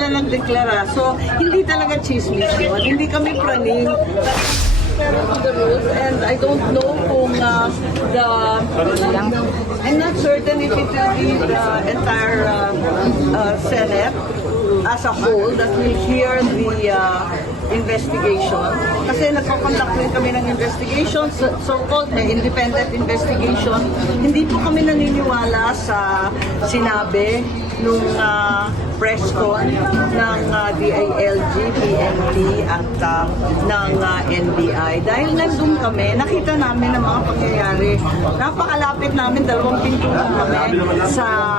pala nagdeklara. So, hindi talaga chismis yun. Hindi kami praning. Pero to the rules, and I don't know kung I'm not certain if it will be the entire Senate as a whole that will hear the investigation. Kasi nagko-conduct rin kami ng investigation, so-called na independent investigation. Hindi po kami naniniwala sa sinabi nung press con ng DILG, PNP at ng NBI. Dahil nandun kami, nakita namin ang mga pangyayari. Napakalapit namin, 2 pintuan kami sa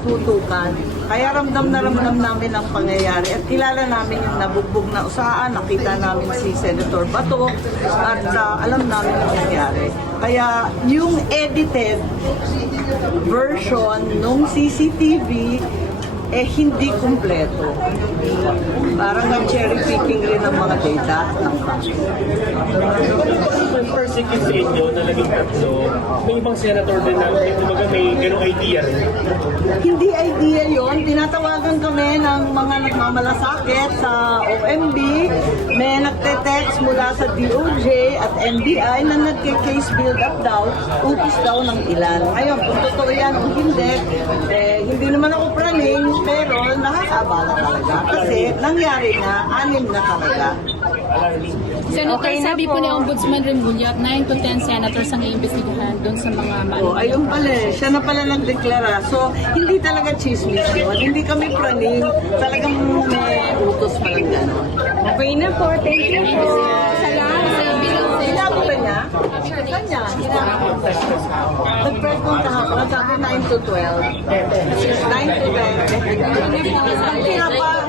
putukan. Kaya ramdam na ramdam namin ang pangyayari at kilala namin yung nabugbog na usahan, nakita namin si Senator Bato at alam namin ang nangyari. Kaya yung edited version ng CCTV hindi kumpleto. Parang nag-cherry picking rin ng mga data at ng facts. May persecute sa inyo na naging 3, may ibang senator din na may ganong idea rin. Hindi idea yon. Tinatawagan kami ng mga nagmamalasakit sa OMB. May nagte-text mula sa DOJ at NBI na nagke-case build-up daw, utos daw ng ilan. Ngayon, kung totoo yan o hindi, hindi naman ako praning, pero nakakaabala talaga. Kasi nangyari na, 6 na talaga. Senator, Okay na sabi po po ni Ombudsman Remulla, 9 to 10 senators ang iimbestigahan doon sa mga Ayun pala siya na pala nagdeklara. So, hindi talaga chismis yun. Hindi kami praning. Talagang may utos pa lang gano'n. Okay na po. Thank you po. Salamat. Sinabi ba niya? Saan niya? Nag-press con kahapon. Sabi 9 to 12. 9 to 10. Nagtira pa.